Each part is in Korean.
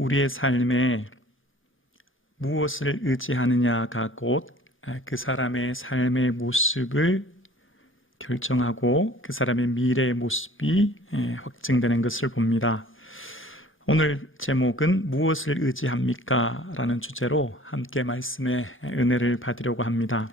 우리의 삶에 무엇을 의지하느냐가 곧 그 사람의 삶의 모습을 결정하고 그 사람의 미래의 모습이 확증되는 것을 봅니다. 오늘 제목은 무엇을 의지합니까? 라는 주제로 함께 말씀의 은혜를 받으려고 합니다.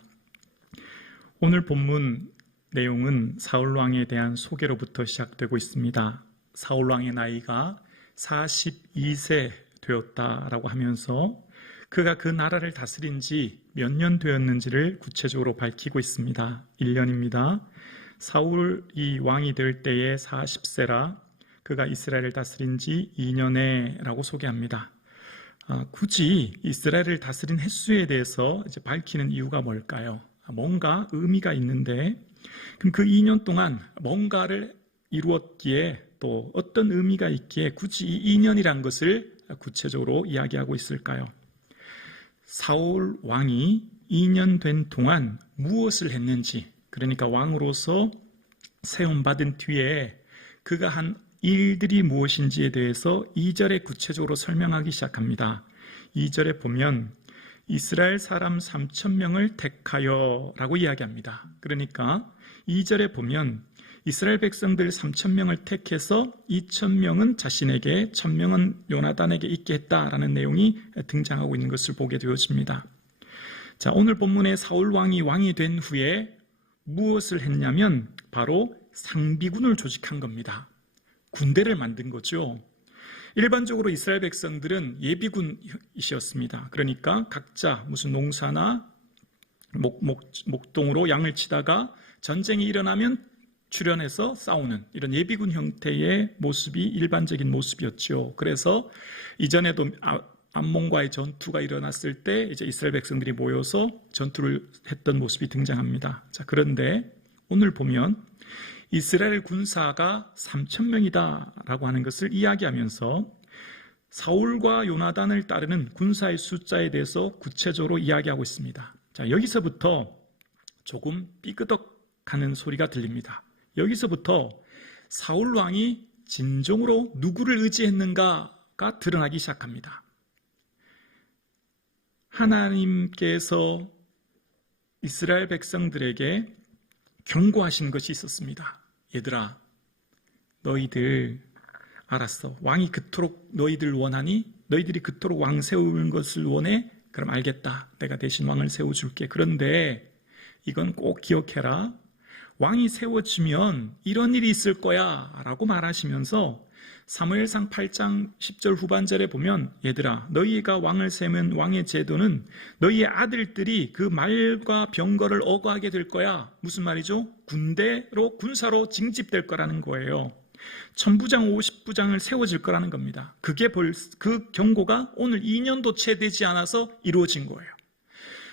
오늘 본문 내용은 사울왕에 대한 소개로부터 시작되고 있습니다. 사울왕의 나이가 42세 되었다라고 하면서 그가 그 나라를 다스린 지 몇 년 되었는지를 구체적으로 밝히고 있습니다. 1년입니다. 사울이 왕이 될 때에 40세라 그가 이스라엘을 다스린 지 2년에 라고 소개합니다. 굳이 이스라엘을 다스린 횟수에 대해서 이제 밝히는 이유가 뭘까요? 뭔가 의미가 있는데 그럼 그 2년 동안 뭔가를 이루었기에 또 어떤 의미가 있기에 굳이 이 2년이란 것을 구체적으로 이야기하고 있을까요? 사울 왕이 2년 된 동안 무엇을 했는지, 그러니까 왕으로서 세움받은 뒤에 그가 한 일들이 무엇인지에 대해서 2절에 구체적으로 설명하기 시작합니다. 2절에 보면 이스라엘 사람 3,000명을 택하여 라고 이야기합니다. 그러니까 2절에 보면 이스라엘 백성들 3,000명을 택해서 2,000명은 자신에게 1,000명은 요나단에게 있게 했다라는 내용이 등장하고 있는 것을 보게 되어집니다. 자, 오늘 본문의 사울 왕이 된 후에 무엇을 했냐면 바로 상비군을 조직한 겁니다. 군대를 만든 거죠. 일반적으로 이스라엘 백성들은 예비군이셨습니다. 그러니까 각자 무슨 농사나 목동으로 양을 치다가 전쟁이 일어나면 출현해서 싸우는 이런 예비군 형태의 모습이 일반적인 모습이었죠. 그래서 이전에도 암몬과의 전투가 일어났을 때 이제 이스라엘 백성들이 모여서 전투를 했던 모습이 등장합니다. 자, 그런데 오늘 보면 이스라엘 군사가 3,000명이다라고 하는 것을 이야기하면서 사울과 요나단을 따르는 군사의 숫자에 대해서 구체적으로 이야기하고 있습니다. 자, 여기서부터 조금 삐그덕하는 소리가 들립니다. 여기서부터 사울 왕이 진정으로 누구를 의지했는가가 드러나기 시작합니다. 하나님께서 이스라엘 백성들에게 경고하신 것이 있었습니다. 얘들아, 너희들 알았어. 왕이 그토록 너희들 원하니? 너희들이 그토록 왕 세우는 것을 원해? 그럼 알겠다. 내가 대신 왕을 세워줄게. 그런데 이건 꼭 기억해라. 왕이 세워지면 이런 일이 있을 거야 라고 말하시면서 사무엘상 8장 10절 후반절에 보면 얘들아, 너희가 왕을 세우면 왕의 제도는 너희의 아들들이 그 말과 병거를 어거하게 될 거야. 무슨 말이죠? 군사로 징집될 거라는 거예요. 1000부장 50부장을 세워질 거라는 겁니다. 그 경고가 오늘 2년도 채 되지 않아서 이루어진 거예요.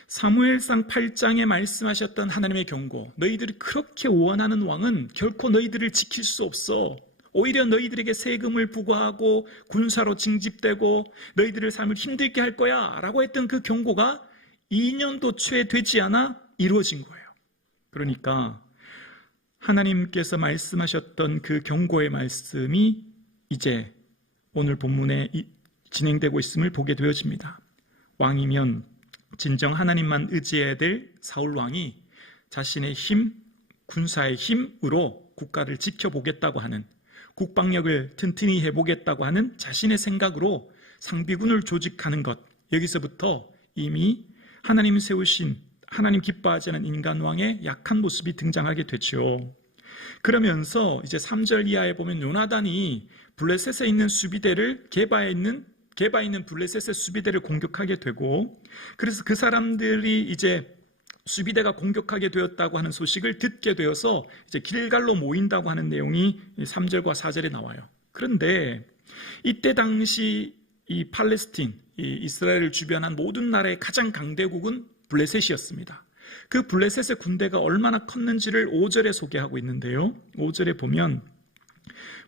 사무엘상 8장에 말씀하셨던 하나님의 경고, 너희들이 그렇게 원하는 왕은 결코 너희들을 지킬 수 없어. 오히려 너희들에게 세금을 부과하고 군사로 징집되고 너희들의 삶을 힘들게 할 거야 라고 했던 그 경고가 2년도 채 되지 않아 이루어진 거예요. 그러니까 하나님께서 말씀하셨던 그 경고의 말씀이 이제 오늘 본문에 진행되고 있음을 보게 되어집니다. 왕이면 진정 하나님만 의지해야 될 사울 왕이 자신의 힘, 군사의 힘으로 국가를 지켜보겠다고 하는, 국방력을 튼튼히 해보겠다고 하는 자신의 생각으로 상비군을 조직하는 것, 여기서부터 이미 하나님 세우신, 하나님 기뻐하지 않은 인간왕의 약한 모습이 등장하게 되죠. 그러면서 이제 3절 이하에 보면 요나단이 블레셋에 있는 수비대를 게바에 있는 블레셋의 수비대를 공격하게 되고, 그래서 그 사람들이 이제 수비대가 공격하게 되었다고 하는 소식을 듣게 되어서 이제 길갈로 모인다고 하는 내용이 3절과 4절에 나와요. 그런데 이때 당시 이 팔레스틴, 이 이스라엘을 주변한 모든 나라의 가장 강대국은 블레셋이었습니다. 그 블레셋의 군대가 얼마나 컸는지를 5절에 소개하고 있는데요. 5절에 보면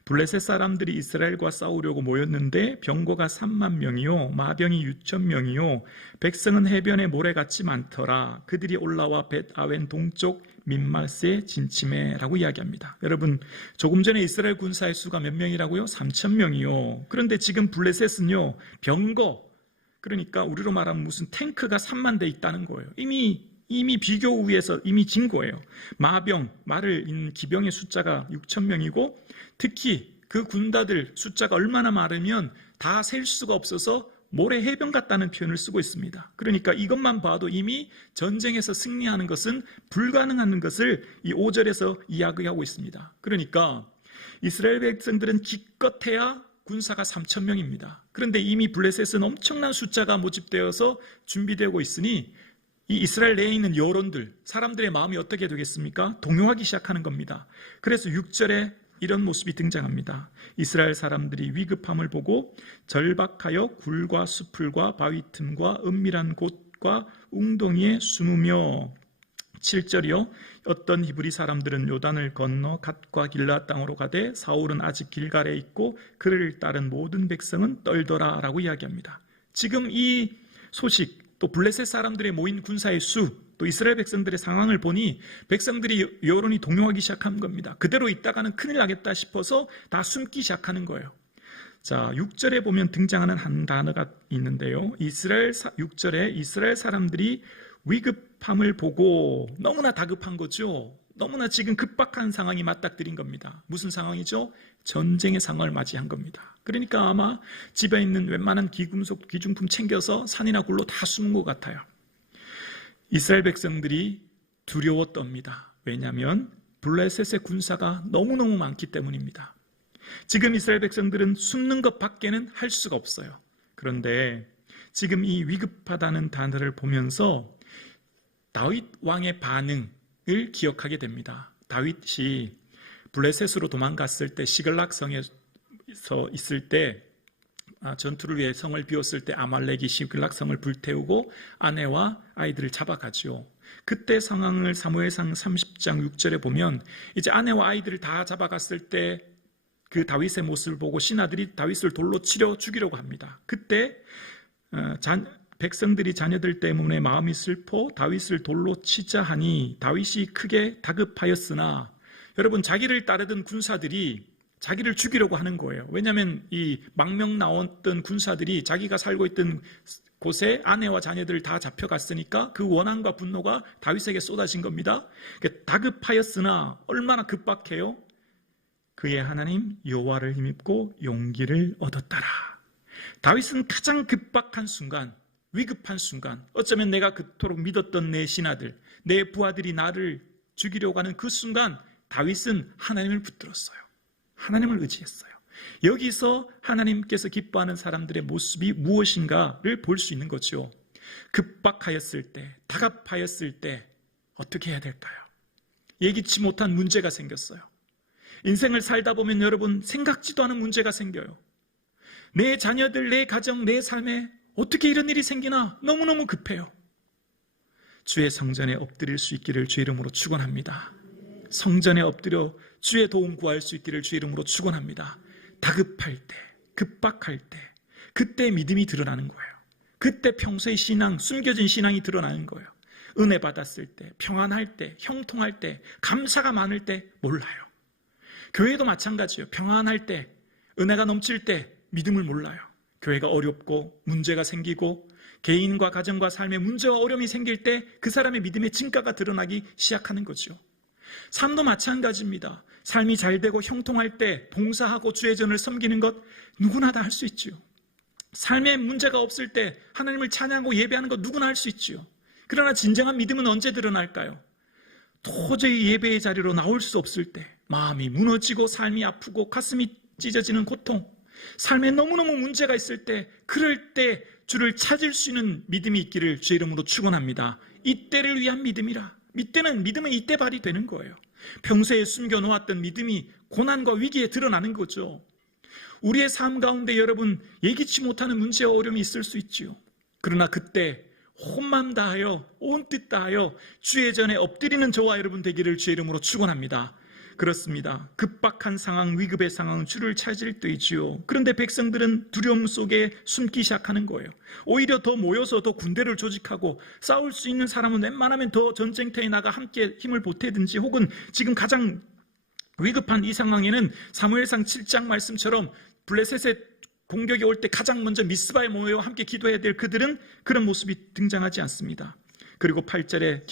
블레셋 사람들이 이스라엘과 싸우려고 모였는데 병거가 3만 명이요 마병이 6천 명이요 백성은 해변에 모래같이 많더라. 그들이 올라와 벳아웬 동쪽 민마스에 진침해 라고 이야기합니다. 여러분, 조금 전에 이스라엘 군사의 수가 몇 명이라고요? 3천 명이요. 그런데 지금 블레셋은요, 병거, 그러니까 우리로 말하면 무슨 탱크가 3만 대 있다는 거예요. 이미 비교 우위에서 이미 진 거예요. 마병, 말을 잇는 기병의 숫자가 6천 명이고 특히 그 군다들 숫자가 얼마나 많으면 다 셀 수가 없어서 모래 해변 같다는 표현을 쓰고 있습니다. 그러니까 이것만 봐도 이미 전쟁에서 승리하는 것은 불가능한 것을 이 5절에서 이야기하고 있습니다. 그러니까 이스라엘 백성들은 기껏해야 군사가 3천 명입니다. 그런데 이미 블레셋은 엄청난 숫자가 모집되어서 준비되고 있으니 이 이스라엘 내에 있는 여론들, 사람들의 마음이 어떻게 되겠습니까? 동요하기 시작하는 겁니다. 그래서 6절에 이런 모습이 등장합니다. 이스라엘 사람들이 위급함을 보고 절박하여 굴과 수풀과 바위 틈과 은밀한 곳과 웅덩이에 숨으며 7절이요. 어떤 히브리 사람들은 요단을 건너 갓과 길라 땅으로 가되 사울은 아직 길갈에 있고 그를 따른 모든 백성은 떨더라 라고 이야기합니다. 지금 이 소식, 또 블레셋 사람들의 모인 군사의 수, 또 이스라엘 백성들의 상황을 보니 백성들이 여론이 동요하기 시작한 겁니다. 그대로 있다가는 큰일 나겠다 싶어서 다 숨기 시작하는 거예요. 자, 6절에 보면 등장하는 한 단어가 있는데요. 6절에 이스라엘 사람들이 위급함을 보고 너무나 다급한 거죠. 너무나 지금 급박한 상황이 맞닥뜨린 겁니다. 무슨 상황이죠? 전쟁의 상황을 맞이한 겁니다. 그러니까 아마 집에 있는 웬만한 기금속, 기중품 챙겨서 산이나 굴로 다 숨은 것 같아요. 이스라엘 백성들이 두려워 떱니다. 왜냐하면 블레셋의 군사가 너무너무 많기 때문입니다. 지금 이스라엘 백성들은 숨는 것 밖에는 할 수가 없어요. 그런데 지금 이 위급하다는 단어를 보면서 다윗 왕의 반응을 기억하게 됩니다. 다윗이 블레셋으로 도망갔을 때 시글락 성에서 있을 때 전투를 위해 성을 비웠을 때 아말렉이 시글락 성을 불태우고 아내와 아이들을 잡아가죠. 그때 상황을 사무엘상 30장 6절에 보면 이제 아내와 아이들을 다 잡아갔을 때 그 다윗의 모습을 보고 신하들이 다윗을 돌로 치려 죽이려고 합니다. 그때 백성들이 자녀들 때문에 마음이 슬퍼 다윗을 돌로 치자 하니 다윗이 크게 다급하였으나, 여러분, 자기를 따르던 군사들이 자기를 죽이려고 하는 거예요. 왜냐하면 이 망명 나왔던 군사들이 자기가 살고 있던 곳에 아내와 자녀들을 다 잡혀갔으니까 그 원한과 분노가 다윗에게 쏟아진 겁니다. 다급하였으나 얼마나 급박해요? 그의 하나님 여호와를 힘입고 용기를 얻었더라. 다윗은 가장 급박한 순간, 위급한 순간, 어쩌면 내가 그토록 믿었던 내 신하들, 내 부하들이 나를 죽이려고 하는 그 순간 다윗은 하나님을 붙들었어요. 하나님을 의지했어요. 여기서 하나님께서 기뻐하는 사람들의 모습이 무엇인가를 볼 수 있는 거죠. 급박하였을 때, 다급하였을 때 어떻게 해야 될까요? 예기치 못한 문제가 생겼어요. 인생을 살다 보면 여러분, 생각지도 않은 문제가 생겨요. 내 자녀들, 내 가정, 내 삶에 어떻게 이런 일이 생기나 너무너무 급해요. 주의 성전에 엎드릴 수 있기를 주의 이름으로 축원합니다. 성전에 엎드려 주의 도움 구할 수 있기를 주의 이름으로 축원합니다. 다급할 때, 급박할 때, 그때 믿음이 드러나는 거예요. 그때 평소의 신앙, 숨겨진 신앙이 드러나는 거예요. 은혜 받았을 때, 평안할 때, 형통할 때, 감사가 많을 때 몰라요. 교회도 마찬가지예요. 평안할 때, 은혜가 넘칠 때 믿음을 몰라요. 교회가 어렵고 문제가 생기고 개인과 가정과 삶에 문제와 어려움이 생길 때 그 사람의 믿음의 진가가 드러나기 시작하는 거죠. 삶도 마찬가지입니다. 삶이 잘 되고 형통할 때 봉사하고 주의 전을 섬기는 것 누구나 다 할 수 있죠. 삶에 문제가 없을 때 하나님을 찬양하고 예배하는 것 누구나 할 수 있죠. 그러나 진정한 믿음은 언제 드러날까요? 도저히 예배의 자리로 나올 수 없을 때, 마음이 무너지고 삶이 아프고 가슴이 찢어지는 고통, 삶에 너무너무 문제가 있을 때, 그럴 때 주를 찾을 수 있는 믿음이 있기를 주의 이름으로 축원합니다. 이때를 위한 믿음이라. 이때는 믿음의 이때 발이 되는 거예요. 평소에 숨겨놓았던 믿음이 고난과 위기에 드러나는 거죠. 우리의 삶 가운데 여러분, 예기치 못하는 문제와 어려움이 있을 수 있지요. 그러나 그때 온 마음 다하여 온 뜻 다하여 주의 전에 엎드리는 저와 여러분 되기를 주의 이름으로 축원합니다. 그렇습니다. 급박한 상황, 위급의 상황은 주를 찾을 때이지요. 그런데 백성들은 두려움 속에 숨기 시작하는 거예요. 오히려 더 모여서 더 군대를 조직하고 싸울 수 있는 사람은 웬만하면 더 전쟁터에 나가 함께 힘을 보태든지, 혹은 지금 가장 위급한 이 상황에는 사무엘상 7장 말씀처럼 블레셋의 공격이 올 때 가장 먼저 미스바에 모여 함께 기도해야 될 그들은 그런 모습이 등장하지 않습니다. 그리고 8절에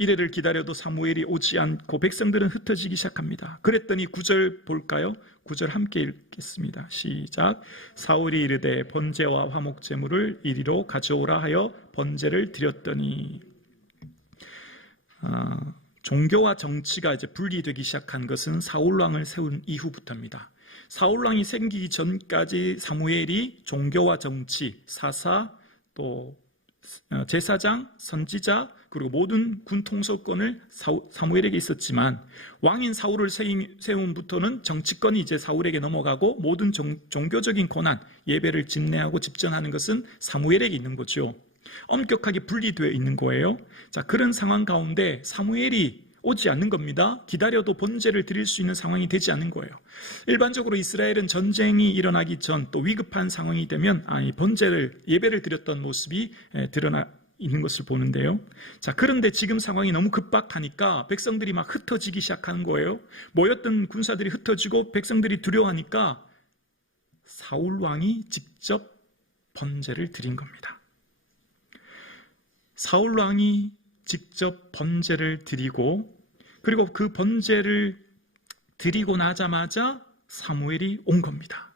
이래를 기다려도 사무엘이 오지 않고 백성들은 흩어지기 시작합니다. 그랬더니 9절 볼까요? 9절 함께 읽겠습니다. 시작. 사울이 이르되 번제와 화목 제물을 이리로 가져오라 하여 번제를 드렸더니, 종교와 정치가 이제 분리되기 시작한 것은 사울왕을 세운 이후부터입니다. 사울왕이 생기기 전까지 사무엘이 종교와 정치, 사사, 또 제사장, 선지자, 그리고 모든 군 통솔권을 사무엘에게 있었지만, 왕인 사울을 세움부터는 정치권이 이제 사울에게 넘어가고 모든 종교적인 권한, 예배를 집례하고 집전하는 것은 사무엘에게 있는 거죠. 엄격하게 분리되어 있는 거예요. 자, 그런 상황 가운데 사무엘이 오지 않는 겁니다. 기다려도 번제를 드릴 수 있는 상황이 되지 않는 거예요. 일반적으로 이스라엘은 전쟁이 일어나기 전, 또 위급한 상황이 되면 예배를 드렸던 모습이 드러나 있는 것을 보는데요. 자, 그런데 지금 상황이 너무 급박하니까 백성들이 막 흩어지기 시작하는 거예요. 모였던 군사들이 흩어지고 백성들이 두려워하니까 사울 왕이 직접 번제를 드린 겁니다. 사울 왕이 직접 번제를 드리고, 그리고 그 번제를 드리고 나자마자 사무엘이 온 겁니다.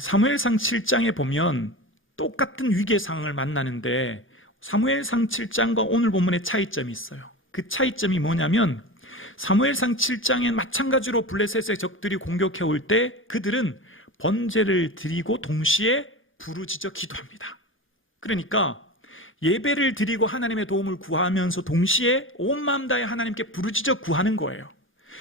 사무엘상 7장에 보면 똑같은 위기의 상황을 만나는데 사무엘상 7장과 오늘 본문의 차이점이 있어요. 그 차이점이 뭐냐면, 사무엘상 7장엔 마찬가지로 블레셋의 적들이 공격해 올 때 그들은 번제를 드리고 동시에 부르짖어 기도합니다. 그러니까 예배를 드리고 하나님의 도움을 구하면서 동시에 온 마음 다해 하나님께 부르짖어 구하는 거예요.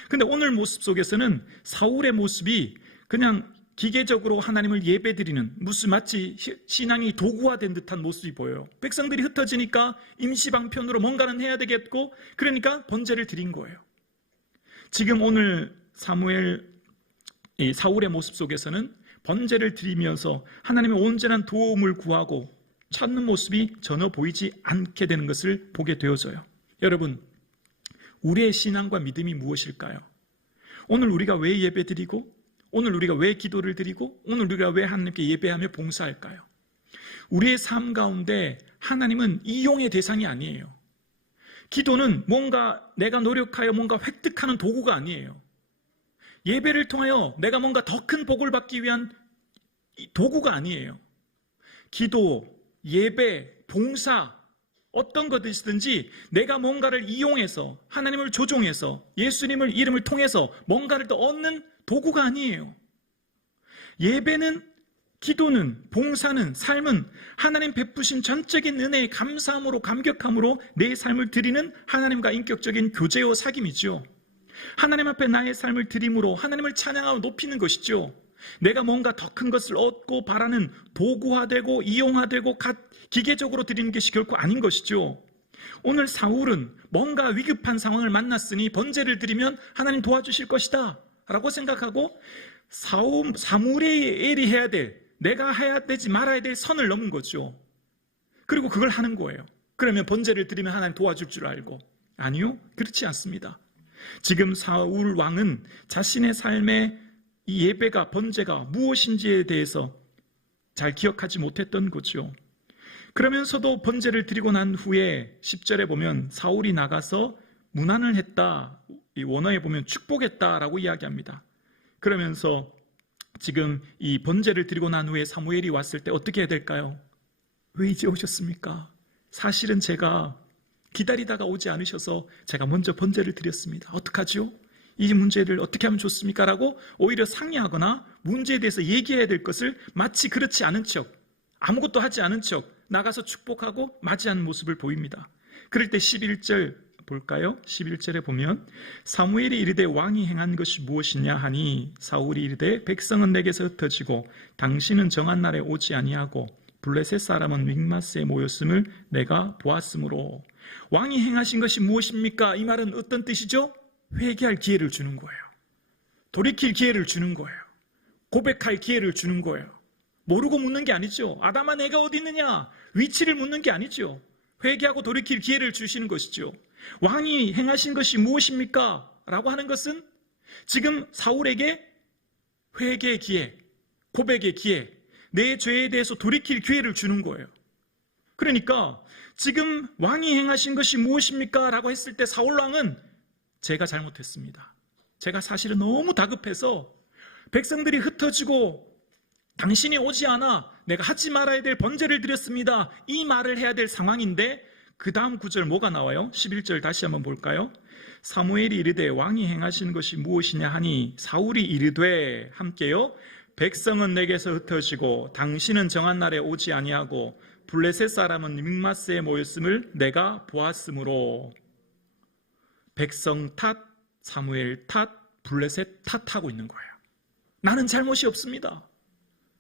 근데 오늘 모습 속에서는 사울의 모습이 그냥 기계적으로 하나님을 예배드리는, 무슨 마치 신앙이 도구화된 듯한 모습이 보여요. 백성들이 흩어지니까 임시방편으로 뭔가는 해야 되겠고, 그러니까 번제를 드린 거예요. 지금 오늘 사울의 모습 속에서는 번제를 드리면서 하나님의 온전한 도움을 구하고 찾는 모습이 전혀 보이지 않게 되는 것을 보게 되어져요. 여러분, 우리의 신앙과 믿음이 무엇일까요? 오늘 우리가 왜 예배드리고, 오늘 우리가 왜 기도를 드리고, 오늘 우리가 왜 하나님께 예배하며 봉사할까요? 우리의 삶 가운데 하나님은 이용의 대상이 아니에요. 기도는 뭔가 내가 노력하여 뭔가 획득하는 도구가 아니에요. 예배를 통하여 내가 뭔가 더 큰 복을 받기 위한 도구가 아니에요. 기도, 예배, 봉사, 어떤 것이든지 내가 뭔가를 이용해서, 하나님을 조종해서, 예수님을 이름을 통해서 뭔가를 더 얻는 도구가 아니에요. 예배는, 기도는, 봉사는, 삶은 하나님 베푸신 전적인 은혜의 감사함으로, 감격함으로 내 삶을 드리는 하나님과 인격적인 교제와 사귐이죠. 하나님 앞에 나의 삶을 드림으로 하나님을 찬양하고 높이는 것이죠. 내가 뭔가 더 큰 것을 얻고 바라는 도구화되고 이용화되고 기계적으로 드리는 것이 결코 아닌 것이죠. 오늘 사울은 뭔가 위급한 상황을 만났으니 번제를 드리면 하나님 도와주실 것이다 라고 생각하고 사무엘이 해야 될, 내가 해야 되지 말아야 될 선을 넘은 거죠. 그리고 그걸 하는 거예요. 그러면 번제를 드리면 하나님 도와줄 줄 알고. 아니요, 그렇지 않습니다. 지금 사울 왕은 자신의 삶의 이 예배가, 번제가 무엇인지에 대해서 잘 기억하지 못했던 거죠. 그러면서도 번제를 드리고 난 후에 10절에 보면 사울이 나가서 문안을 했다, 이 원어에 보면 축복했다라고 이야기합니다. 그러면서 지금 이 번제를 드리고 난 후에 사무엘이 왔을 때 어떻게 해야 될까요? 왜 이제 오셨습니까? 사실은 제가 기다리다가 오지 않으셔서 제가 먼저 번제를 드렸습니다. 어떡하죠? 이 문제를 어떻게 하면 좋습니까? 라고 오히려 상의하거나 문제에 대해서 얘기해야 될 것을 마치 그렇지 않은 척, 아무것도 하지 않은 척 나가서 축복하고 맞이하는 모습을 보입니다. 그럴 때 11절 볼까요? 11절에 보면 사무엘이 이르되 왕이 행한 것이 무엇이냐 하니 사울이 이르되 백성은 내게서 흩어지고 당신은 정한 날에 오지 아니하고 블레셋 사람은 믹마스에 모였음을 내가 보았으므로. 왕이 행하신 것이 무엇입니까? 이 말은 어떤 뜻이죠? 회개할 기회를 주는 거예요. 돌이킬 기회를 주는 거예요. 고백할 기회를 주는 거예요. 모르고 묻는 게 아니죠. 아담아 내가 어디 있느냐? 위치를 묻는 게 아니죠. 회개하고 돌이킬 기회를 주시는 것이죠. 왕이 행하신 것이 무엇입니까? 라고 하는 것은 지금 사울에게 회개의 기회, 고백의 기회, 내 죄에 대해서 돌이킬 기회를 주는 거예요. 그러니까 지금 왕이 행하신 것이 무엇입니까? 라고 했을 때 사울왕은 제가 잘못했습니다. 제가 사실은 너무 다급해서 백성들이 흩어지고 당신이 오지 않아 내가 하지 말아야 될 번제를 드렸습니다. 이 말을 해야 될 상황인데 그 다음 구절 뭐가 나와요? 11절 다시 한번 볼까요? 사무엘이 이르되 왕이 행하신 것이 무엇이냐 하니 사울이 이르되 함께요. 백성은 내게서 흩어지고 당신은 정한 날에 오지 아니하고 블레셋 사람은 믹마스에 모였음을 내가 보았으므로 백성 탓, 사무엘 탓, 블레셋 탓하고 있는 거예요. 나는 잘못이 없습니다.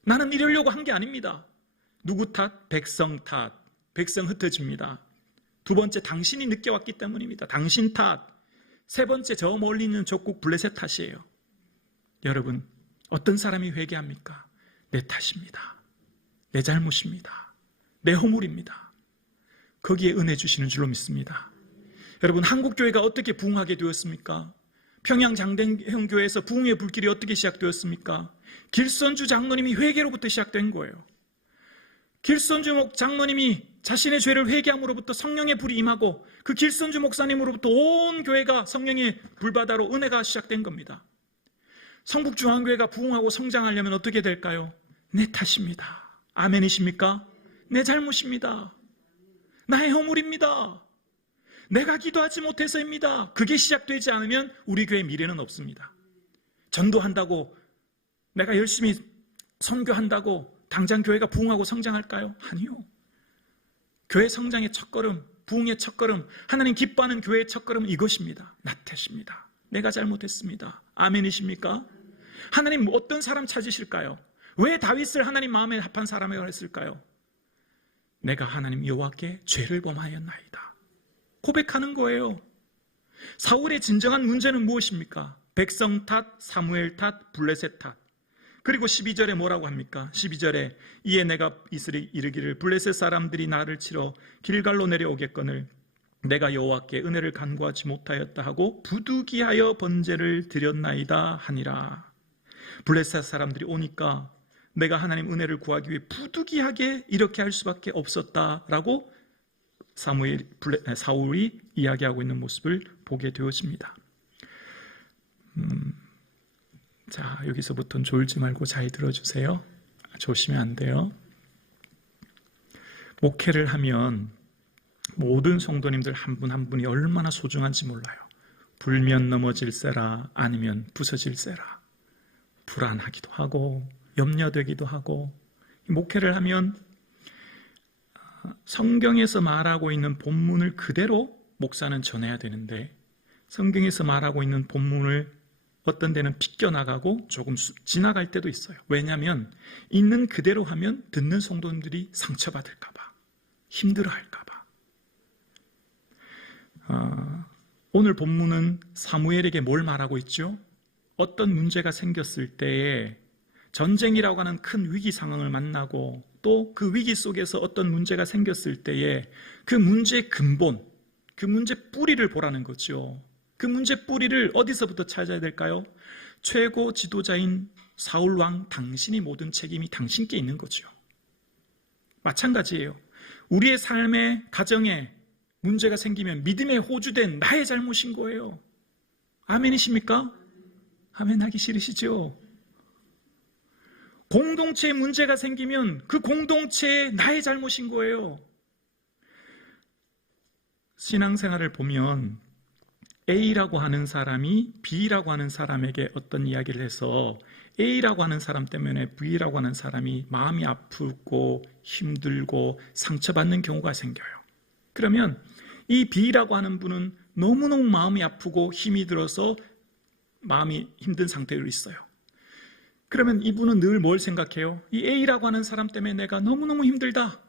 나는 이러려고 한 게 아닙니다. 누구 탓? 백성 탓. 백성 흩어집니다. 두 번째, 당신이 늦게 왔기 때문입니다. 당신 탓. 세 번째, 저 멀리 있는 족국 블레셋 탓이에요. 여러분, 어떤 사람이 회개합니까? 내 탓입니다. 내 잘못입니다. 내 허물입니다. 거기에 은혜 주시는 줄로 믿습니다. 여러분, 한국교회가 어떻게 부흥하게 되었습니까? 평양 장대형 교회에서 부흥의 불길이 어떻게 시작되었습니까? 길선주 장로님이 회개로부터 시작된 거예요. 길선주 장로님이 자신의 죄를 회개함으로부터 성령의 불이 임하고 그 길선주 목사님으로부터 온 교회가 성령의 불바다로 은혜가 시작된 겁니다. 성북중앙교회가 부흥하고 성장하려면 어떻게 될까요? 내 탓입니다. 아멘이십니까? 내 잘못입니다. 나의 허물입니다. 내가 기도하지 못해서입니다. 그게 시작되지 않으면 우리 교회 미래는 없습니다. 전도한다고 내가 열심히 선교한다고 당장 교회가 부흥하고 성장할까요? 아니요. 교회 성장의 첫걸음, 부흥의 첫걸음, 하나님 기뻐하는 교회의 첫걸음은 이것입니다. 나 탓입니다. 내가 잘못했습니다. 아멘이십니까? 하나님 어떤 사람 찾으실까요? 왜 다윗을 하나님 마음에 합한 사람이라고 했을까요? 내가 하나님 여호와께 죄를 범하였나이다. 고백하는 거예요. 사울의 진정한 문제는 무엇입니까? 백성 탓, 사무엘 탓, 블레셋 탓. 그리고 12절에 뭐라고 합니까? 12절에 이에 내가 이르기를 블레셋 사람들이 나를 치러 길갈로 내려오겠거늘 내가 여호와께 은혜를 간구하지 못하였다 하고 부득이하여 번제를 드렸나이다 하니라. 블레셋 사람들이 오니까 내가 하나님 은혜를 구하기 위해 부득이하게 이렇게 할 수밖에 없었다라고 사울이 이야기하고 있는 모습을 보게 되어집니다. 자, 여기서부터는 졸지 말고 잘 들어주세요. 조심히 안 돼요. 목회를 하면 모든 성도님들 한 분 한 분이 얼마나 소중한지 몰라요. 불면 넘어질세라 아니면 부서질세라. 불안하기도 하고 염려되기도 하고 목회를 하면 성경에서 말하고 있는 본문을 그대로 목사는 전해야 되는데 성경에서 말하고 있는 본문을 어떤 데는 빗겨나가고 조금 지나갈 때도 있어요. 왜냐하면 있는 그대로 하면 듣는 성도님들이 상처받을까 봐, 힘들어할까 봐. 오늘 본문은 사무엘에게 뭘 말하고 있죠? 어떤 문제가 생겼을 때에 전쟁이라고 하는 큰 위기 상황을 만나고 또 그 위기 속에서 어떤 문제가 생겼을 때에 그 문제의 근본, 그 문제 뿌리를 보라는 거죠. 그 문제 뿌리를 어디서부터 찾아야 될까요? 최고 지도자인 사울 왕 당신이 모든 책임이 당신께 있는 거죠. 마찬가지예요. 우리의 삶의 가정에 문제가 생기면 믿음에 호주된 나의 잘못인 거예요. 아멘이십니까? 아멘 하기 싫으시죠? 공동체에 문제가 생기면 그 공동체의 나의 잘못인 거예요. 신앙생활을 보면 A라고 하는 사람이 B라고 하는 사람에게 어떤 이야기를 해서 A라고 하는 사람 때문에 B라고 하는 사람이 마음이 아프고 힘들고 상처받는 경우가 생겨요. 그러면 이 B라고 하는 분은 너무너무 마음이 아프고 힘이 들어서 마음이 힘든 상태로 있어요. 그러면 이분은 늘 뭘 생각해요? 이 A라고 하는 사람 때문에 내가 너무너무 힘들다.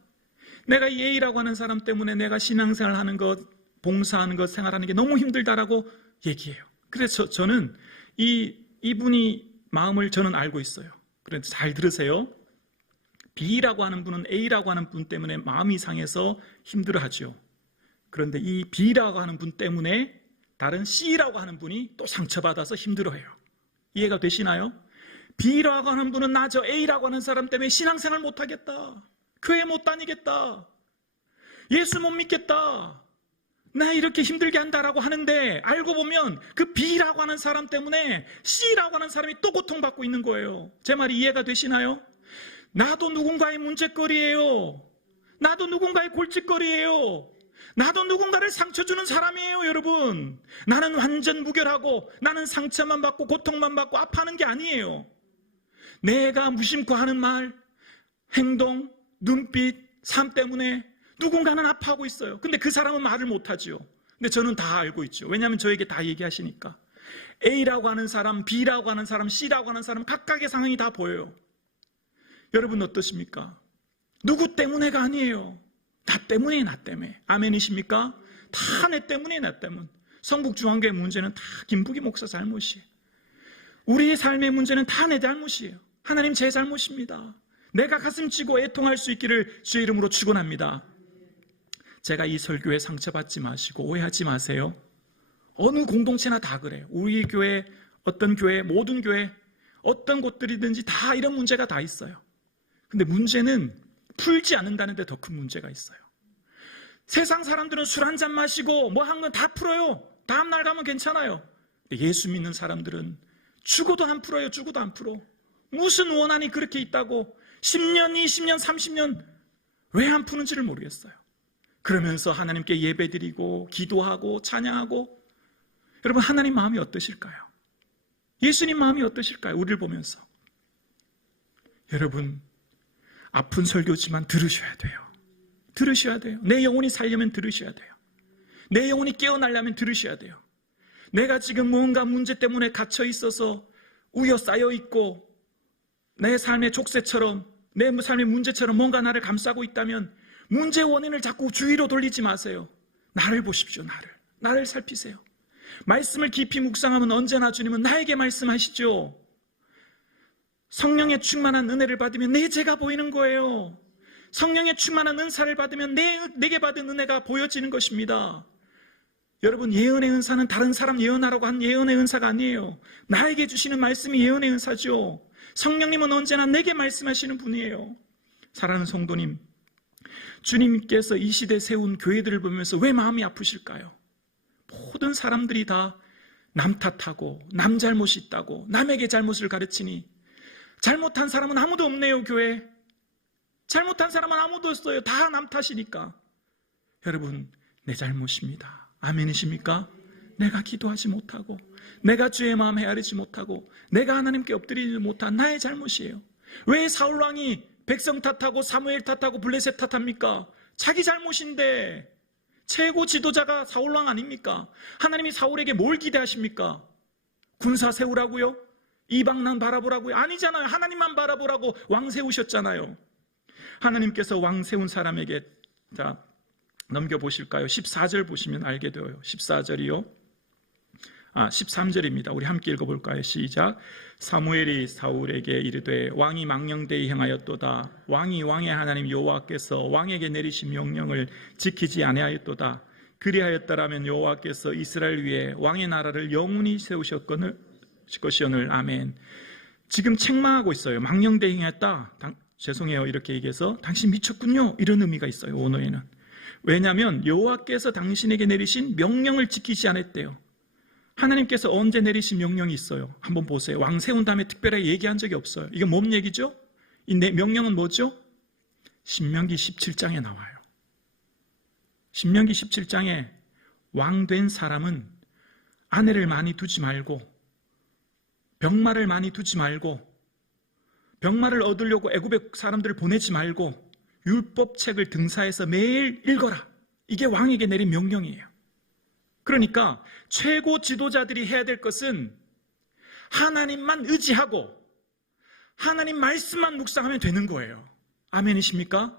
내가 이 A라고 하는 사람 때문에 내가 신앙생활 하는 것, 봉사하는 것, 생활하는 게 너무 힘들다라고 얘기해요. 그래서 저는 이분이 마음을 저는 알고 있어요. 그래서 잘 들으세요. B라고 하는 분은 A라고 하는 분 때문에 마음이 상해서 힘들어하죠. 그런데 이 B라고 하는 분 때문에 다른 C라고 하는 분이 또 상처받아서 힘들어해요. 이해가 되시나요? B라고 하는 분은 나 저 A라고 하는 사람 때문에 신앙생활 못하겠다. 교회 못 다니겠다. 예수 못 믿겠다. 나 이렇게 힘들게 한다라고 하는데 알고 보면 그 B라고 하는 사람 때문에 C라고 하는 사람이 또 고통받고 있는 거예요. 제 말이 이해가 되시나요? 나도 누군가의 문제거리예요. 나도 누군가의 골칫거리예요. 나도 누군가를 상처 주는 사람이에요, 여러분. 나는 완전 무결하고 나는 상처만 받고 고통만 받고 아파하는 게 아니에요. 내가 무심코 하는 말, 행동, 눈빛, 삶 때문에 누군가는 아파하고 있어요. 근데 그 사람은 말을 못하죠. 근데 저는 다 알고 있죠. 왜냐하면 저에게 다 얘기하시니까. A라고 하는 사람, B라고 하는 사람, C라고 하는 사람 각각의 상황이 다 보여요. 여러분 어떠십니까? 누구 때문에가 아니에요. 나 때문에, 나 때문에. 아멘이십니까? 다 내 때문에, 나 때문. 성북중앙교회 문제는 다 김부기 목사 잘못이에요. 우리의 삶의 문제는 다 내 잘못이에요. 하나님 제 잘못입니다. 내가 가슴 치고 애통할 수 있기를 주의 이름으로 축원합니다. 제가 이 설교에 상처받지 마시고 오해하지 마세요. 어느 공동체나 다 그래요. 우리 교회, 어떤 교회, 모든 교회, 어떤 곳들이든지 다 이런 문제가 다 있어요. 근데 문제는 풀지 않는다는 데 더 큰 문제가 있어요. 세상 사람들은 술 한 잔 마시고 뭐 한 건 다 풀어요. 다음날 가면 괜찮아요. 예수 믿는 사람들은 죽어도 안 풀어요. 죽어도 안 풀어. 무슨 원한이 그렇게 있다고 10년, 20년, 30년 왜 안 푸는지를 모르겠어요. 그러면서 하나님께 예배드리고 기도하고 찬양하고. 여러분 하나님 마음이 어떠실까요? 예수님 마음이 어떠실까요? 우리를 보면서. 여러분 아픈 설교지만 들으셔야 돼요. 들으셔야 돼요. 내 영혼이 살려면 들으셔야 돼요. 내 영혼이 깨어나려면 들으셔야 돼요. 내가 지금 뭔가 문제 때문에 갇혀 있어서 우여싸여 있고 내 삶의 족쇄처럼 내 삶의 문제처럼 뭔가 나를 감싸고 있다면 문제의 원인을 자꾸 주위로 돌리지 마세요. 나를 보십시오. 나를 살피세요. 말씀을 깊이 묵상하면 언제나 주님은 나에게 말씀하시죠. 성령의 충만한 은혜를 받으면 내 죄가 보이는 거예요. 성령의 충만한 은사를 받으면 내게 받은 은혜가 보여지는 것입니다. 여러분 예언의 은사는 다른 사람 예언하라고 한 예언의 은사가 아니에요. 나에게 주시는 말씀이 예언의 은사죠. 성령님은 언제나 내게 말씀하시는 분이에요. 사랑하는 성도님, 주님께서 이 시대에 세운 교회들을 보면서 왜 마음이 아프실까요? 모든 사람들이 다 남 탓하고 남 잘못이 있다고 남에게 잘못을 가르치니 잘못한 사람은 아무도 없네요. 교회 잘못한 사람은 아무도 없어요. 다 남 탓이니까. 여러분 내 잘못입니다. 아멘이십니까? 내가 기도하지 못하고 내가 주의 마음 헤아리지 못하고 내가 하나님께 엎드리지 못한 나의 잘못이에요. 왜 사울왕이 백성 탓하고 사무엘 탓하고 블레셋 탓합니까? 자기 잘못인데. 최고 지도자가 사울왕 아닙니까? 하나님이 사울에게 뭘 기대하십니까? 군사 세우라고요? 이방난 바라보라고요? 아니잖아요. 하나님만 바라보라고 왕 세우셨잖아요. 하나님께서 왕 세운 사람에게, 자 넘겨보실까요? 14절 보시면 알게 되어요. 14절이요. 13절입니다. 우리 함께 읽어볼까요? 시작. 사무엘이 사울에게 이르되 왕이 망령되이 행하였도다. 왕이 왕의 하나님 여호와께서 왕에게 내리신 명령을 지키지 아니하였도다. 그리하였더라면 여호와께서 이스라엘 위에 왕의 나라를 영원히 세우셨거늘 것이오늘. 아멘. 지금 책망하고 있어요. 망령되이 행했다. 죄송해요. 이렇게 얘기해서 당신 미쳤군요. 이런 의미가 있어요. 원어에는. 왜냐하면 여호와께서 당신에게 내리신 명령을 지키지 않았대요. 하나님께서 언제 내리신 명령이 있어요? 한번 보세요. 왕 세운 다음에 특별하게 얘기한 적이 없어요. 이게 뭔 얘기죠? 이 명령은 뭐죠? 신명기 17장에 나와요. 신명기 17장에 왕 된 사람은 아내를 많이 두지 말고 병마를 많이 두지 말고 병마를 얻으려고 애굽의 사람들을 보내지 말고 율법책을 등사해서 매일 읽어라. 이게 왕에게 내린 명령이에요. 그러니까 최고 지도자들이 해야 될 것은 하나님만 의지하고 하나님 말씀만 묵상하면 되는 거예요. 아멘이십니까?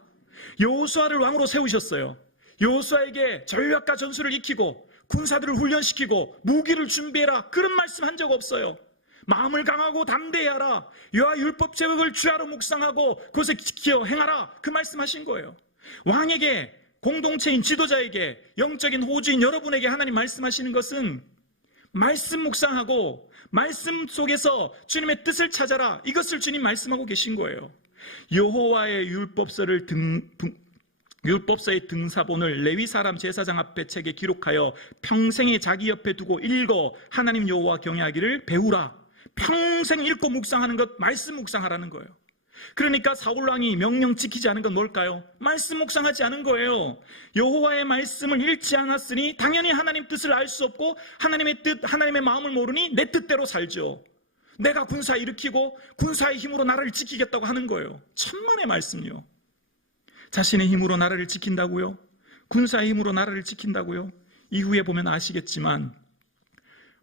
여호수아를 왕으로 세우셨어요. 여호수아에게 전략과 전술을 익히고 군사들을 훈련시키고 무기를 준비해라, 그런 말씀 한 적 없어요. 마음을 강하고 담대히 하라, 여호와 율법 제국을 주야로 묵상하고 그것을 지켜 행하라, 그 말씀하신 거예요. 왕에게, 공동체인 지도자에게, 영적인 호주인 여러분에게 하나님 말씀하시는 것은 말씀 묵상하고 말씀 속에서 주님의 뜻을 찾아라, 이것을 주님 말씀하고 계신 거예요. 여호와의 율법서의 등사본을 레위 사람 제사장 앞에 책에 기록하여 평생에 자기 옆에 두고 읽어 하나님 여호와 경외하기를 배우라. 평생 읽고 묵상하는 것, 말씀 묵상하라는 거예요. 그러니까 사울 왕이 명령 지키지 않은 건 뭘까요? 말씀 묵상하지 않은 거예요. 여호와의 말씀을 읽지 않았으니 당연히 하나님 뜻을 알 수 없고 하나님의 뜻, 하나님의 마음을 모르니 내 뜻대로 살죠. 내가 군사 일으키고 군사의 힘으로 나라를 지키겠다고 하는 거예요. 천만의 말씀이요. 자신의 힘으로 나라를 지킨다고요? 군사의 힘으로 나라를 지킨다고요? 이후에 보면 아시겠지만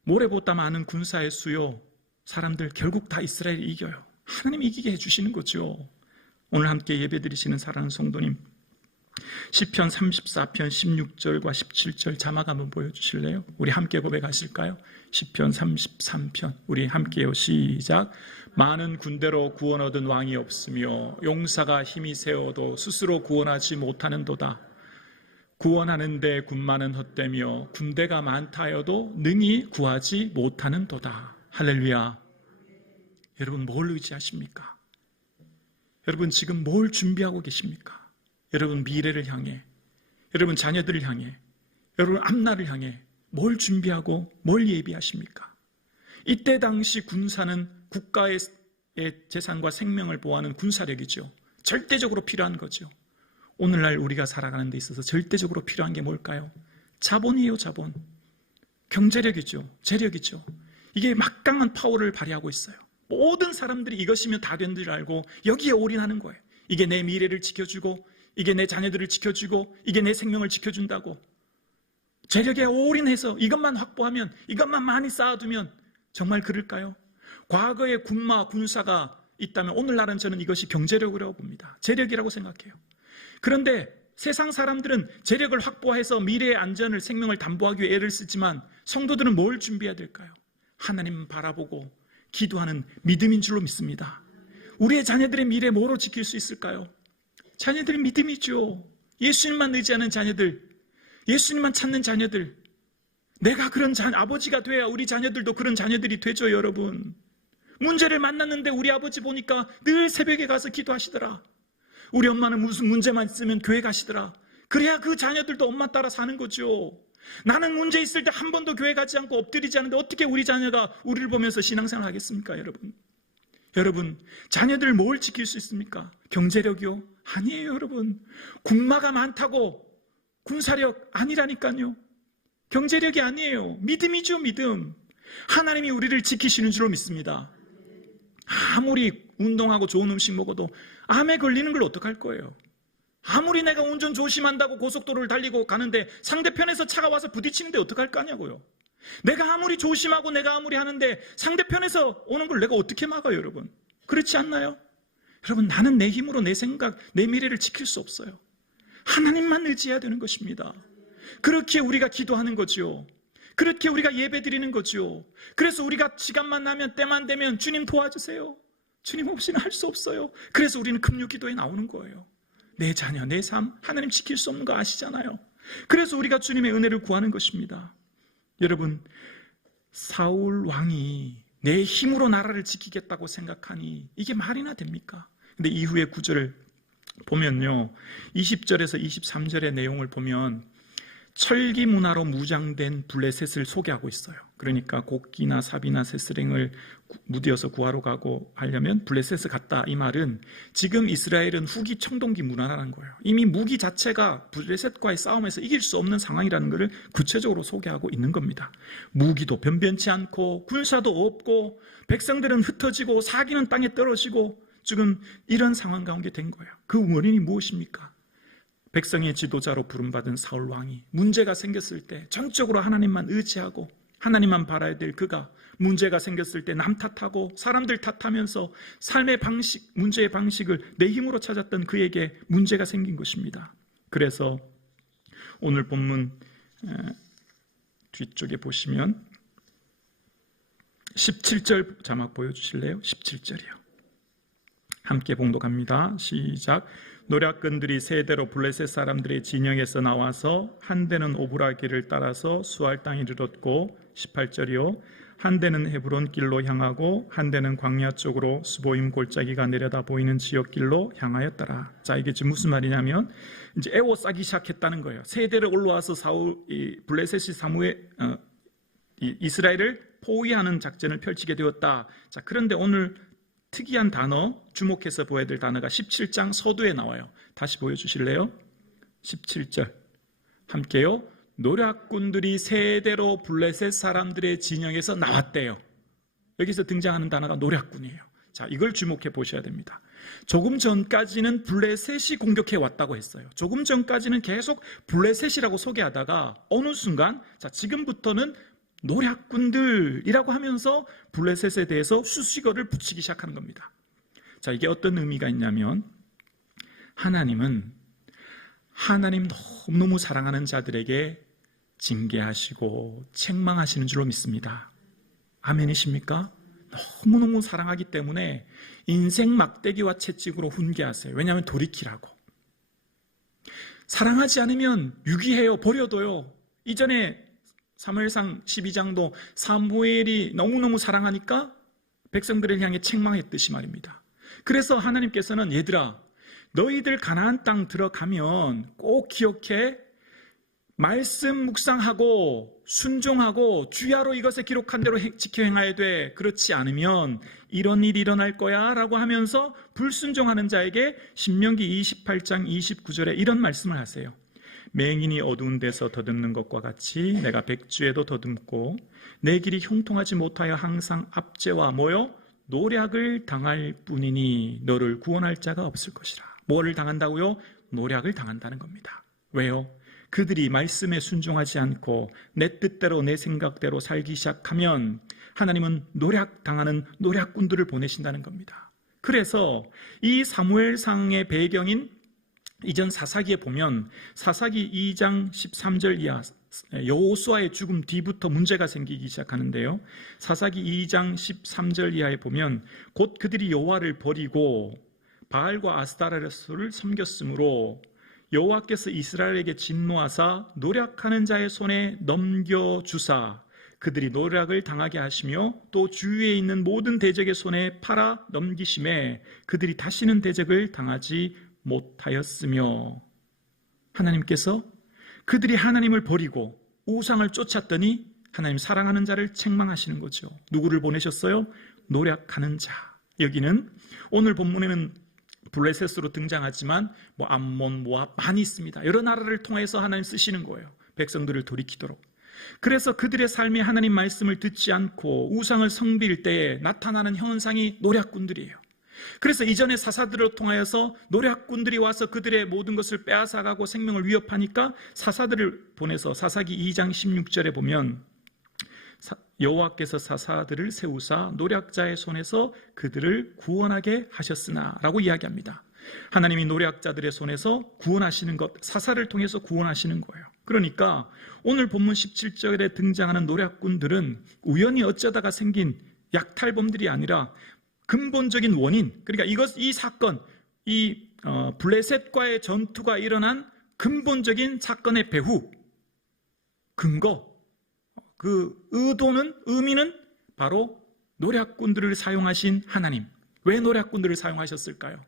모래보다 많은 군사의 수요, 사람들 결국 다 이스라엘이 이겨요. 하나님이 이기게 해주시는 거죠. 오늘 함께 예배드리시는 사랑하는 성도님, 시편 34편 16절과 17절 자막 한번 보여주실래요? 우리 함께 고백하실까요? 시편 33편 우리 함께요. 시작. 많은 군대로 구원 얻은 왕이 없으며 용사가 힘이 세워도 스스로 구원하지 못하는도다. 구원하는데 군마는 헛되며 군대가 많다 하여도 능히 구하지 못하는도다. 할렐루야. 여러분 뭘 의지하십니까? 여러분 지금 뭘 준비하고 계십니까? 여러분 미래를 향해, 여러분 자녀들을 향해, 여러분 앞날을 향해 뭘 준비하고 뭘 예비하십니까? 이때 당시 군사는 국가의 재산과 생명을 보호하는 군사력이죠. 절대적으로 필요한 거죠. 오늘날 우리가 살아가는 데 있어서 절대적으로 필요한 게 뭘까요? 자본이에요. 자본. 경제력이죠. 재력이죠. 이게 막강한 파워를 발휘하고 있어요. 모든 사람들이 이것이면 다 된 줄 알고 여기에 올인하는 거예요. 이게 내 미래를 지켜주고, 이게 내 자녀들을 지켜주고, 이게 내 생명을 지켜준다고. 재력에 올인해서 이것만 확보하면, 이것만 많이 쌓아두면 정말 그럴까요? 과거에 군마, 군사가 있다면 오늘날은 저는 이것이 경제력이라고 봅니다. 재력이라고 생각해요. 그런데 세상 사람들은 재력을 확보해서 미래의 안전을, 생명을 담보하기 위해 애를 쓰지만 성도들은 뭘 준비해야 될까요? 하나님 바라보고 기도하는 믿음인 줄로 믿습니다. 우리의 자녀들의 미래 뭐로 지킬 수 있을까요? 자녀들의 믿음이죠. 예수님만 의지하는 자녀들, 예수님만 찾는 자녀들. 내가 그런 아버지가 돼야 우리 자녀들도 그런 자녀들이 되죠. 여러분, 문제를 만났는데 우리 아버지 보니까 늘 새벽에 가서 기도하시더라. 우리 엄마는 무슨 문제만 있으면 교회 가시더라. 그래야 그 자녀들도 엄마 따라 사는 거죠. 나는 문제 있을 때 한 번도 교회 가지 않고 엎드리지 않는데 어떻게 우리 자녀가 우리를 보면서 신앙생활 하겠습니까? 여러분, 자녀들 뭘 지킬 수 있습니까? 경제력이요? 아니에요. 여러분, 군마가 많다고 군사력 아니라니까요. 경제력이 아니에요. 믿음이죠. 믿음. 하나님이 우리를 지키시는 줄로 믿습니다. 아무리 운동하고 좋은 음식 먹어도 암에 걸리는 걸 어떡할 거예요? 아무리 내가 운전 조심한다고 고속도로를 달리고 가는데 상대편에서 차가 와서 부딪히는데 어떡할 거냐고요. 내가 아무리 조심하고 내가 아무리 하는데 상대편에서 오는 걸 내가 어떻게 막아요, 여러분? 그렇지 않나요? 여러분, 나는 내 힘으로 내 생각, 내 미래를 지킬 수 없어요. 하나님만 의지해야 되는 것입니다. 그렇게 우리가 기도하는 거죠. 그렇게 우리가 예배 드리는 거죠. 그래서 우리가 시간만 나면, 때만 되면 주님 도와주세요. 주님 없이는 할 수 없어요. 그래서 우리는 금요 기도에 나오는 거예요. 내 자녀, 내 삶, 하나님 지킬 수 없는 거 아시잖아요. 그래서 우리가 주님의 은혜를 구하는 것입니다. 여러분, 사울 왕이 내 힘으로 나라를 지키겠다고 생각하니 이게 말이나 됩니까? 근데 이후의 구절을 보면요, 20절에서 23절의 내용을 보면 철기 문화로 무장된 블레셋을 소개하고 있어요. 그러니까 곡기나 삽이나 쇠스랭을 무디어서 구하러 가고 하려면 블레셋을 갔다. 이 말은 지금 이스라엘은 후기 청동기 문화라는 거예요. 이미 무기 자체가 블레셋과의 싸움에서 이길 수 없는 상황이라는 것을 구체적으로 소개하고 있는 겁니다. 무기도 변변치 않고 군사도 없고 백성들은 흩어지고 사기는 땅에 떨어지고 지금 이런 상황 가운데 된 거예요. 그 원인이 무엇입니까? 백성의 지도자로 부름받은 사울 왕이 문제가 생겼을 때 전적으로 하나님만 의지하고 하나님만 바라야 될 그가 문제가 생겼을 때 남 탓하고 사람들 탓하면서 삶의 방식, 문제의 방식을 내 힘으로 찾았던 그에게 문제가 생긴 것입니다. 그래서 오늘 본문 뒤쪽에 보시면 17절 자막 보여주실래요? 17절이요. 함께 봉독합니다. 시작. 노략꾼들이 세대로 블레셋 사람들의 진영에서 나와서 한 대는 오브라길을 따라서 수알 땅에 이르렀고 18절이요. 한 대는 헤브론 길로 향하고 한 대는 광야 쪽으로 스보임 골짜기가 내려다 보이는 지역길로 향하였더라. 자, 이게 지금 무슨 말이냐면 이제 에워싸기 시작했다는 거예요. 세대를 올라와서 블레셋이 이스라엘을 포위하는 작전을 펼치게 되었다. 자, 그런데 오늘 특이한 단어, 주목해서 보아야 될 단어가 17장 서두에 나와요. 다시 보여주실래요? 17절 함께요. 노략꾼들이 세대로 블레셋 사람들의 진영에서 나왔대요. 여기서 등장하는 단어가 노략꾼이에요. 자, 이걸 주목해 보셔야 됩니다. 조금 전까지는 블레셋이 공격해 왔다고 했어요. 조금 전까지는 계속 블레셋이라고 소개하다가 어느 순간 자, 지금부터는 노략꾼들이라고 하면서 블레셋에 대해서 수식어를 붙이기 시작하는 겁니다. 자, 이게 어떤 의미가 있냐면 하나님은 하나님 너무너무 사랑하는 자들에게 징계하시고 책망하시는 줄로 믿습니다. 아멘이십니까? 너무너무 사랑하기 때문에 인생 막대기와 채찍으로 훈계하세요. 왜냐하면 돌이키라고. 사랑하지 않으면 유기해요. 버려둬요. 이전에 사무엘상 12장도 사무엘이 너무너무 사랑하니까 백성들을 향해 책망했듯이 말입니다. 그래서 하나님께서는 얘들아, 너희들 가나안 땅 들어가면 꼭 기억해. 말씀 묵상하고 순종하고 주야로 이것에 기록한 대로 지켜 행해야 돼. 그렇지 않으면 이런 일이 일어날 거야 라고 하면서 불순종하는 자에게 신명기 28장 29절에 이런 말씀을 하세요. 맹인이 어두운 데서 더듬는 것과 같이 내가 백주에도 더듬고 내 길이 형통하지 못하여 항상 압제와 노략을 당할 뿐이니 너를 구원할 자가 없을 것이라. 뭐를 당한다고요? 노략을 당한다는 겁니다. 왜요? 그들이 말씀에 순종하지 않고 내 뜻대로 내 생각대로 살기 시작하면 하나님은 노략당하는 노략꾼들을 보내신다는 겁니다. 그래서 이 사무엘상의 배경인 이전 사사기에 보면 사사기 2장 13절 이하 여호수아의 죽음 뒤부터 문제가 생기기 시작하는데요. 사사기 2장 13절 이하에 보면 곧 그들이 여호와를 버리고 바알과 아스타라를 섬겼으므로 여호와께서 이스라엘에게 진노하사 노략하는 자의 손에 넘겨주사 그들이 노략을 당하게 하시며 또 주위에 있는 모든 대적의 손에 팔아 넘기심에 그들이 다시는 대적을 당하지 못하였으며 하나님께서 그들이 하나님을 버리고 우상을 쫓았더니 하나님 사랑하는 자를 책망하시는 거죠. 누구를 보내셨어요? 노략하는 자. 여기는 오늘 본문에는 블레셋으로 등장하지만 암몬, 모압 많이 있습니다. 여러 나라를 통해서 하나님 쓰시는 거예요. 백성들을 돌이키도록. 그래서 그들의 삶이 하나님 말씀을 듣지 않고 우상을 섬길 때에 나타나는 현상이 노략꾼들이에요. 그래서 이전에 사사들을 통하여서 노략꾼들이 와서 그들의 모든 것을 빼앗아가고 생명을 위협하니까 사사들을 보내서 사사기 2장 16절에 보면 여호와께서 사사들을 세우사 노략자의 손에서 그들을 구원하게 하셨으나 라고 이야기합니다. 하나님이 노략자들의 손에서 구원하시는 것, 사사를 통해서 구원하시는 거예요. 그러니까 오늘 본문 17절에 등장하는 노략꾼들은 우연히 어쩌다가 생긴 약탈범들이 아니라 근본적인 원인, 그러니까 이 사건, 블레셋과의 전투가 일어난 근본적인 사건의 배후, 근거, 그 의미는 바로 노략꾼들을 사용하신 하나님. 왜 노략꾼들을 사용하셨을까요?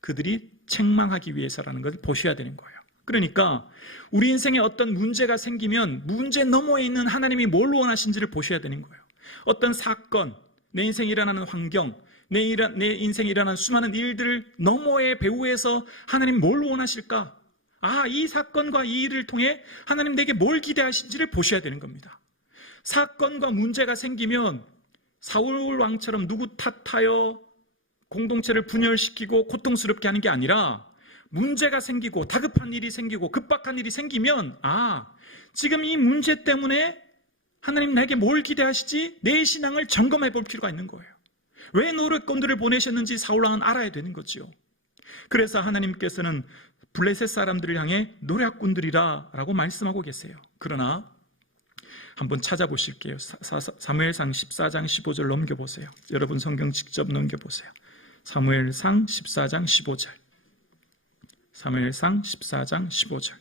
그들이 책망하기 위해서라는 것을 보셔야 되는 거예요. 그러니까 우리 인생에 어떤 문제가 생기면 문제 너머에 있는 하나님이 뭘 원하신지를 보셔야 되는 거예요. 어떤 사건, 내 인생에 일어나는 환경, 내 인생에 일어나는 수많은 일들 너머의 배후에서 하나님 뭘 원하실까? 이 사건과 이 일을 통해 하나님 내게 뭘 기대하신지를 보셔야 되는 겁니다. 사건과 문제가 생기면 사울 왕처럼 누구 탓하여 공동체를 분열시키고 고통스럽게 하는 게 아니라 문제가 생기고 다급한 일이 생기고 급박한 일이 생기면 지금 이 문제 때문에 하나님 나에게 뭘 기대하시지? 내 신앙을 점검해 볼 필요가 있는 거예요. 왜 노략꾼들을 보내셨는지 사울 왕은 알아야 되는 거죠. 그래서 하나님께서는 블레셋 사람들을 향해 노략꾼들이라 라고 말씀하고 계세요. 그러나 한번 찾아보실게요. 사무엘상 14장 15절 넘겨보세요. 여러분 성경 직접 넘겨보세요. 사무엘상 14장 15절. 사무엘상 14장 15절.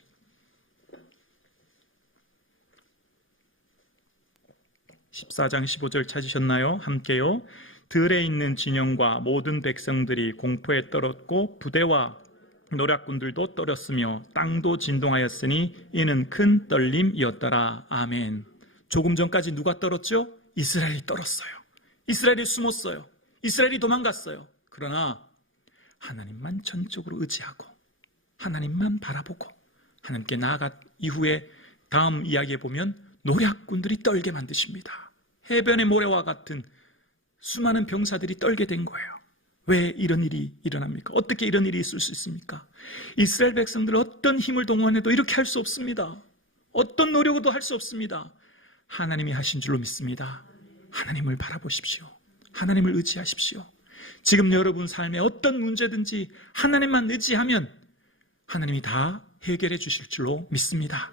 (14장 15절) 찾으셨나요? 함께요. 들에 있는 진영과 모든 백성들이 공포에 떨었고 부대와 노략군들도 떨었으며 땅도 진동하였으니 이는 큰 떨림이었더라. 아멘. 조금 전까지 누가 떨었죠? 이스라엘이 떨었어요. 이스라엘이 숨었어요. 이스라엘이 도망갔어요. 그러나 하나님만 전적으로 의지하고 하나님만 바라보고 하나님께 나아가 이후에 다음 이야기에 보면 노략군들이 떨게 만드십니다. 해변의 모래와 같은 수많은 병사들이 떨게 된 거예요. 왜 이런 일이 일어납니까? 어떻게 이런 일이 있을 수 있습니까? 이스라엘 백성들 어떤 힘을 동원해도 이렇게 할 수 없습니다. 어떤 노력으로도 할 수 없습니다. 하나님이 하신 줄로 믿습니다. 하나님을 바라보십시오. 하나님을 의지하십시오. 지금 여러분 삶에 어떤 문제든지 하나님만 의지하면 하나님이 다 해결해 주실 줄로 믿습니다.